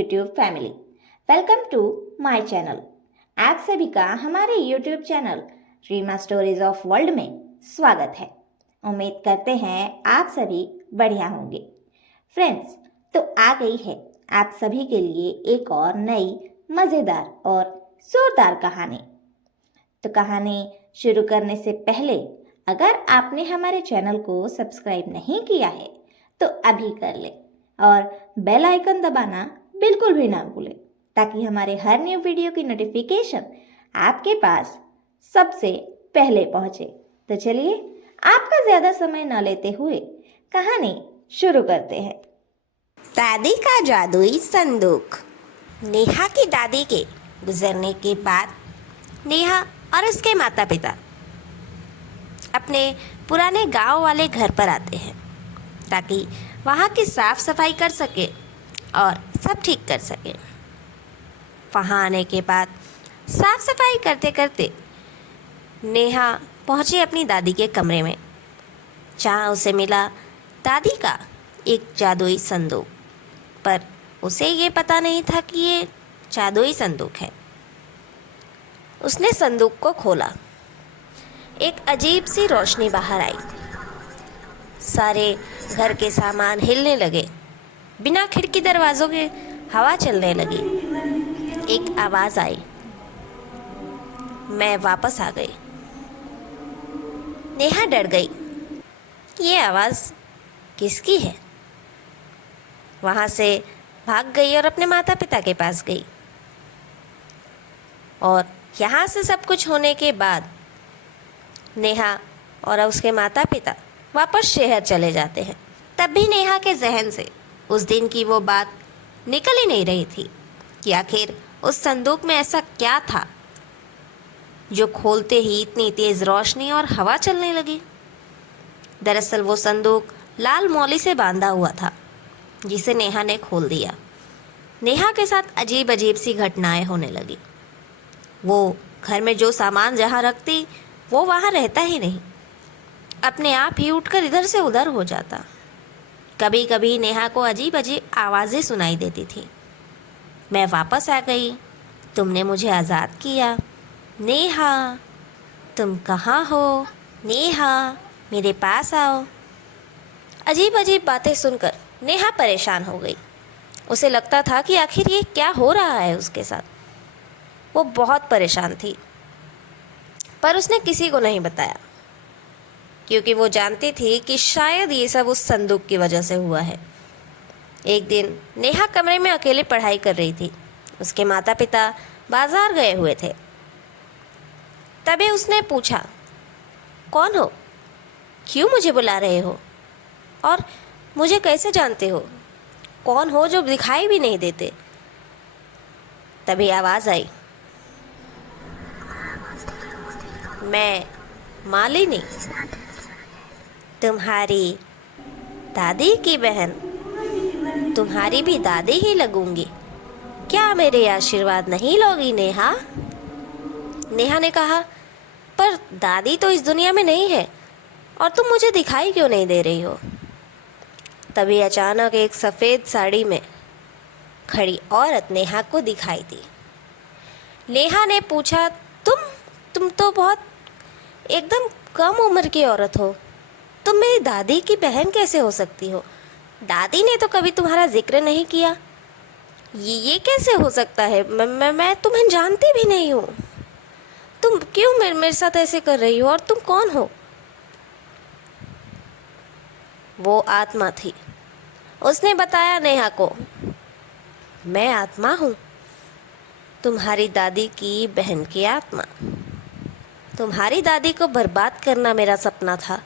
YouTube family, welcome to my channel. आप सभी का हमारे YouTube channel Reema stories of world में स्वागत है। उम्मीद करते हैं आप सभी बढ़िया होंगे। फ्रेंड्स, तो आ गई है आप सभी के लिए एक और नई मज़ेदार और जोरदार कहानी। तो कहानी शुरू करने से पहले अगर आपने हमारे चैनल को सब्सक्राइब नहीं किया है तो अभी कर ले और बेल आइकन दबाना बिल्कुल भी ना भूलें, ताकि हमारे हर न्यू वीडियो की नोटिफिकेशन आपके पास सबसे पहले पहुंचे। तो चलिए आपका ज़्यादा समय न लेते हुए कहानी शुरू करते हैं। दादी का जादुई संदूक। नेहा की दादी के गुजरने के बाद नेहा और उसके माता पिता अपने पुराने गांव वाले घर पर आते हैं ताकि वहाँ की साफ सफाई कर सके और सब ठीक कर सके। वहाँ आने के बाद साफ सफाई करते करते नेहा पहुँची अपनी दादी के कमरे में, जहाँ उसे मिला दादी का एक जादुई संदूक। पर उसे ये पता नहीं था कि ये जादुई संदूक है। उसने संदूक को खोला। एक अजीब सी रोशनी बाहर आई। सारे घर के सामान हिलने लगे। बिना खिड़की दरवाज़ों के हवा चलने लगी। एक आवाज़ आई। मैं वापस आ गई। नेहा डर गई। ये आवाज़ किसकी है? वहाँ से भाग गई और अपने माता पिता के पास गई। और यहाँ से सब कुछ होने के बाद नेहा और उसके माता पिता वापस शहर चले जाते हैं। तब भी नेहा के जहन से उस दिन की वो बात निकल ही नहीं रही थी कि आखिर उस संदूक में ऐसा क्या था जो खोलते ही इतनी तेज़ रोशनी और हवा चलने लगी। दरअसल वो संदूक लाल मौली से बांधा हुआ था, जिसे नेहा ने खोल दिया। नेहा के साथ अजीब अजीब सी घटनाएं होने लगी। वो घर में जो सामान जहाँ रखती वो वहाँ रहता ही नहीं, अपने आप ही उठकर इधर से उधर हो जाता। कभी कभी नेहा को अजीब अजीब आवाज़ें सुनाई देती थी। मैं वापस आ गई, तुमने मुझे आज़ाद किया। नेहा, तुम कहाँ हो? नेहा, मेरे पास आओ। अजीब अजीब बातें सुनकर नेहा परेशान हो गई। उसे लगता था कि आखिर ये क्या हो रहा है उसके साथ। वो बहुत परेशान थी, पर उसने किसी को नहीं बताया, क्योंकि वो जानती थी कि शायद ये सब उस संदूक की वजह से हुआ है। एक दिन नेहा कमरे में अकेले पढ़ाई कर रही थी। उसके माता पिता बाजार गए हुए थे। तभी उसने पूछा, कौन हो? क्यों मुझे बुला रहे हो? और मुझे कैसे जानते हो? कौन हो जो दिखाई भी नहीं देते? तभी आवाज़ आई, मैं मालिनी, तुम्हारी दादी की बहन। तुम्हारी भी दादी ही लगूंगी। क्या मेरे आशीर्वाद नहीं लोगी नेहा? नेहा ने कहा, पर दादी तो इस दुनिया में नहीं है और तुम मुझे दिखाई क्यों नहीं दे रही हो? तभी अचानक एक सफ़ेद साड़ी में खड़ी औरत नेहा को दिखाई दी। नेहा ने पूछा, तुम तो बहुत एकदम कम उम्र की औरत हो। तुम मेरी दादी की बहन कैसे हो सकती हो? दादी ने तो कभी तुम्हारा जिक्र नहीं किया। ये कैसे हो सकता है? मैं तुम्हें जानती भी नहीं हूँ। तुम क्यों मेरे साथ ऐसे कर रही हो और तुम कौन हो? वो आत्मा थी। उसने बताया नेहा को, मैं आत्मा हूँ, तुम्हारी दादी की बहन की आत्मा। तुम्हारी दादी को बर्बाद करना मेरा सपना था,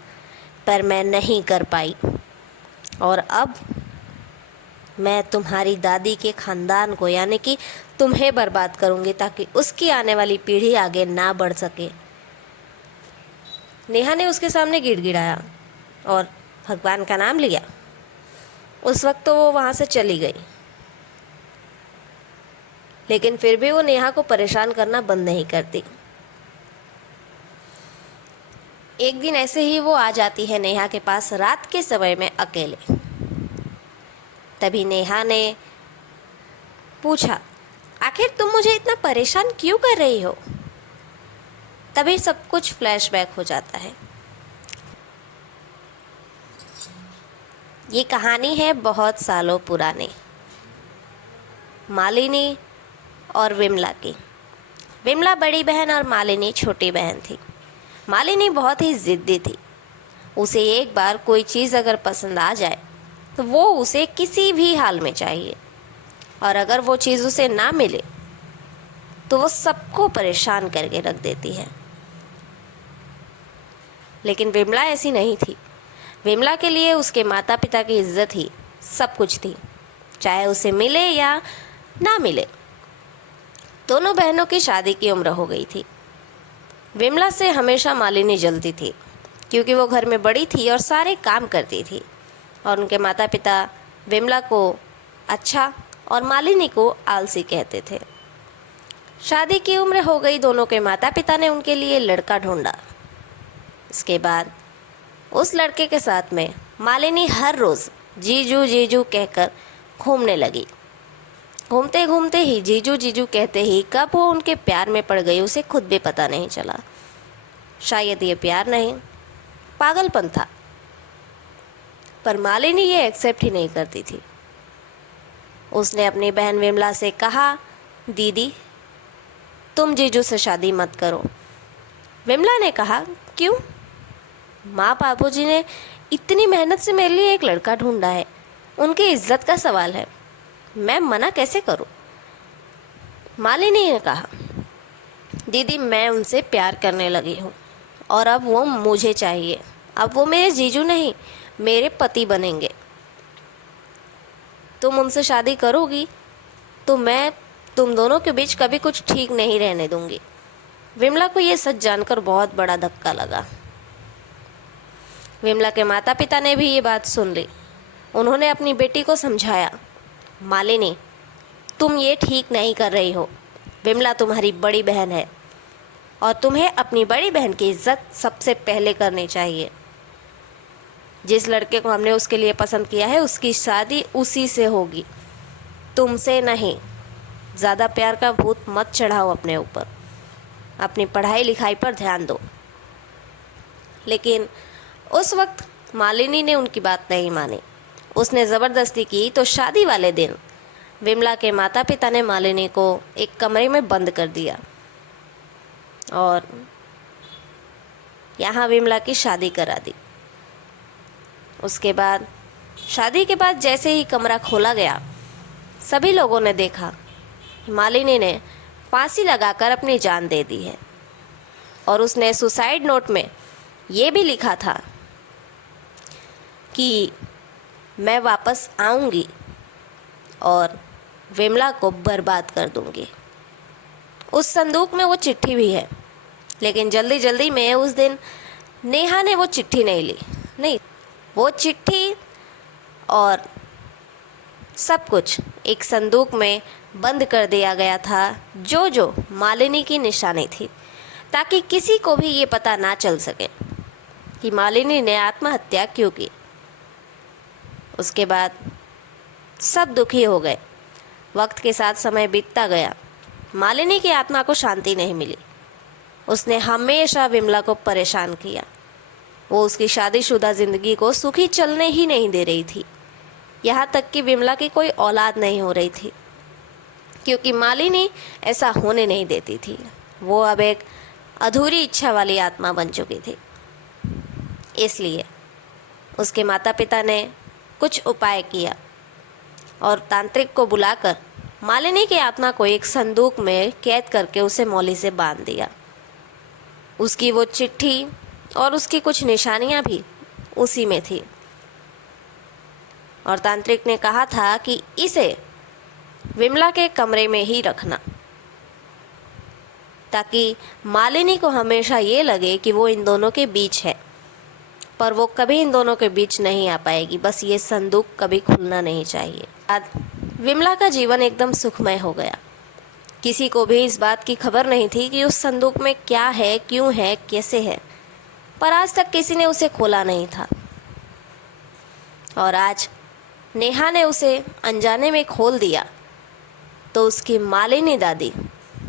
पर मैं नहीं कर पाई। और अब मैं तुम्हारी दादी के ख़ानदान को, यानी कि तुम्हें बर्बाद करूँगी, ताकि उसकी आने वाली पीढ़ी आगे ना बढ़ सके। नेहा ने उसके सामने गिड़गिड़ाया और भगवान का नाम लिया। उस वक्त तो वो वहाँ से चली गई, लेकिन फिर भी वो नेहा को परेशान करना बंद नहीं करती। एक दिन ऐसे ही वो आ जाती है नेहा के पास रात के समय में अकेले। तभी नेहा ने पूछा, आखिर तुम मुझे इतना परेशान क्यों कर रही हो? तभी सब कुछ फ्लैशबैक हो जाता है। ये कहानी है बहुत सालों पुरानी, मालिनी और विमला की। विमला बड़ी बहन और मालिनी छोटी बहन थी। मालिनी बहुत ही ज़िद्दी थी। उसे एक बार कोई चीज़ अगर पसंद आ जाए तो वो उसे किसी भी हाल में चाहिए, और अगर वो चीज़ उसे ना मिले तो वो सबको परेशान करके रख देती है। लेकिन विमला ऐसी नहीं थी। विमला के लिए उसके माता पिता की इज्जत ही सब कुछ थी, चाहे उसे मिले या ना मिले। दोनों बहनों की शादी की उम्र हो गई थी। विमला से हमेशा मालिनी जलती थी, क्योंकि वो घर में बड़ी थी और सारे काम करती थी, और उनके माता पिता विमला को अच्छा और मालिनी को आलसी कहते थे। शादी की उम्र हो गई, दोनों के माता पिता ने उनके लिए लड़का ढूंढा। इसके बाद उस लड़के के साथ में मालिनी हर रोज़ जीजू जीजू कहकर घूमने लगी। घूमते घूमते ही जीजू जीजू कहते ही कब वो उनके प्यार में पड़ गई उसे खुद भी पता नहीं चला। शायद ये प्यार नहीं, पागलपन था। पर मालिनी ये एक्सेप्ट ही नहीं करती थी। उसने अपनी बहन विमला से कहा, दीदी तुम जीजू से शादी मत करो। विमला ने कहा, क्यों? माँ बाबूजी ने इतनी मेहनत से मेरे लिए एक लड़का ढूंढा है, उनकी इज्जत का सवाल है, मैं मना कैसे करूं? मालिनी ने कहा, दीदी मैं उनसे प्यार करने लगी हूँ और अब वो मुझे चाहिए। अब वो मेरे जीजू नहीं, मेरे पति बनेंगे। तुम उनसे शादी करोगी तो मैं तुम दोनों के बीच कभी कुछ ठीक नहीं रहने दूंगी। विमला को ये सच जानकर बहुत बड़ा धक्का लगा। विमला के माता पिता ने भी ये बात सुन ली। उन्होंने अपनी बेटी को समझाया, मालिनी तुम ये ठीक नहीं कर रही हो। विमला तुम्हारी बड़ी बहन है और तुम्हें अपनी बड़ी बहन की इज्जत सबसे पहले करनी चाहिए। जिस लड़के को हमने उसके लिए पसंद किया है उसकी शादी उसी से होगी, तुमसे नहीं। ज़्यादा प्यार का भूत मत चढ़ाओ अपने ऊपर, अपनी पढ़ाई लिखाई पर ध्यान दो। लेकिन उस वक्त मालिनी ने उनकी बात नहीं मानी। उसने ज़बरदस्ती की तो शादी वाले दिन विमला के माता पिता ने मालिनी को एक कमरे में बंद कर दिया और यहाँ विमला की शादी करा दी। उसके बाद शादी के बाद जैसे ही कमरा खोला गया, सभी लोगों ने देखा मालिनी ने फांसी लगाकर अपनी जान दे दी है, और उसने सुसाइड नोट में ये भी लिखा था कि मैं वापस आऊँगी और विमला को बर्बाद कर दूँगी। उस संदूक में वो चिट्ठी भी है, लेकिन जल्दी जल्दी में उस दिन नेहा ने वो चिट्ठी नहीं ली। नहीं, वो चिट्ठी और सब कुछ एक संदूक में बंद कर दिया गया था, जो मालिनी की निशानी थी, ताकि किसी को भी ये पता ना चल सके कि मालिनी ने आत्महत्या क्यों की। उसके बाद सब दुखी हो गए। वक्त के साथ समय बीतता गया, मालिनी की आत्मा को शांति नहीं मिली। उसने हमेशा विमला को परेशान किया। वो उसकी शादीशुदा ज़िंदगी को सुखी चलने ही नहीं दे रही थी। यहाँ तक कि विमला की कोई औलाद नहीं हो रही थी, क्योंकि मालिनी ऐसा होने नहीं देती थी। वो अब एक अधूरी इच्छा वाली आत्मा बन चुकी थी। इसलिए उसके माता पिता ने कुछ उपाय किया और तांत्रिक को बुलाकर मालिनी की आत्मा को एक संदूक में कैद करके उसे मौली से बांध दिया। उसकी वो चिट्ठी और उसकी कुछ निशानियां भी उसी में थी, और तांत्रिक ने कहा था कि इसे विमला के कमरे में ही रखना, ताकि मालिनी को हमेशा ये लगे कि वो इन दोनों के बीच है, पर वो कभी इन दोनों के बीच नहीं आ पाएगी। बस ये संदूक कभी खुलना नहीं चाहिए। आज विमला का जीवन एकदम सुखमय हो गया। किसी को भी इस बात की खबर नहीं थी कि उस संदूक में क्या है, क्यों है, कैसे है, पर आज तक किसी ने उसे खोला नहीं था। और आज नेहा ने उसे अनजाने में खोल दिया, तो उसकी मालिनी दादी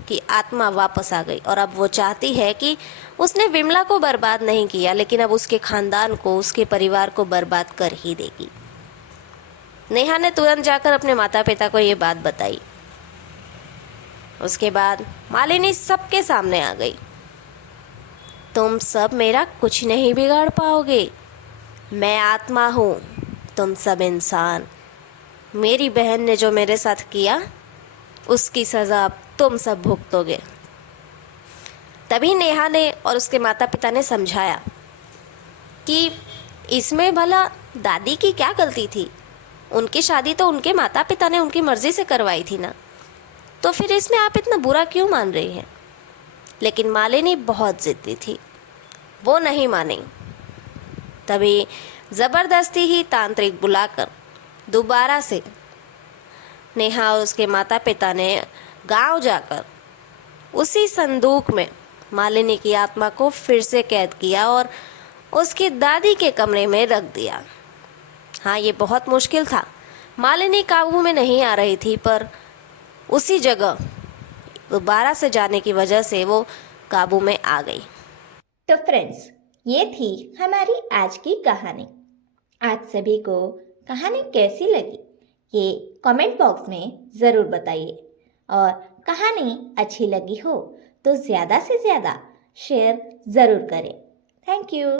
की आत्मा वापस आ गई और अब वो चाहती है कि उसने विमला को बर्बाद नहीं किया, लेकिन अब उसके खानदान को, उसके परिवार को बर्बाद कर ही देगी। नेहा ने तुरंत जाकर अपने माता पिता को ये बात बताई। उसके बाद मालिनी सबके सामने आ गई। तुम सब मेरा कुछ नहीं बिगाड़ पाओगे, मैं आत्मा हूँ, तुम सब इंसान। मेरी बहन ने जो मेरे साथ किया उसकी सज़ा अब तुम सब भुगतोगे। तभी नेहा ने और उसके माता पिता ने समझाया कि इसमें भला दादी की क्या गलती थी, उनकी शादी तो उनके माता पिता ने उनकी मर्ज़ी से करवाई थी ना, तो फिर इसमें आप इतना बुरा क्यों मान रही हैं। लेकिन मालिनी बहुत ज़िद्दी थी, वो नहीं मानी। तभी ज़बरदस्ती ही तांत्रिक बुलाकर दोबारा से नेहा और उसके माता पिता ने गांव जाकर उसी संदूक में मालिनी की आत्मा को फिर से कैद किया और उसकी दादी के कमरे में रख दिया। हाँ, ये बहुत मुश्किल था, मालिनी काबू में नहीं आ रही थी, पर उसी जगह दोबारा से जाने की वजह से वो काबू में आ गई। तो फ्रेंड्स, ये थी हमारी आज की कहानी। आज सभी को कहानी कैसी लगी ये कमेंट बॉक्स में ज़रूर बताइए, और कहानी अच्छी लगी हो तो ज़्यादा से ज़्यादा शेयर ज़रूर करें। Thank you.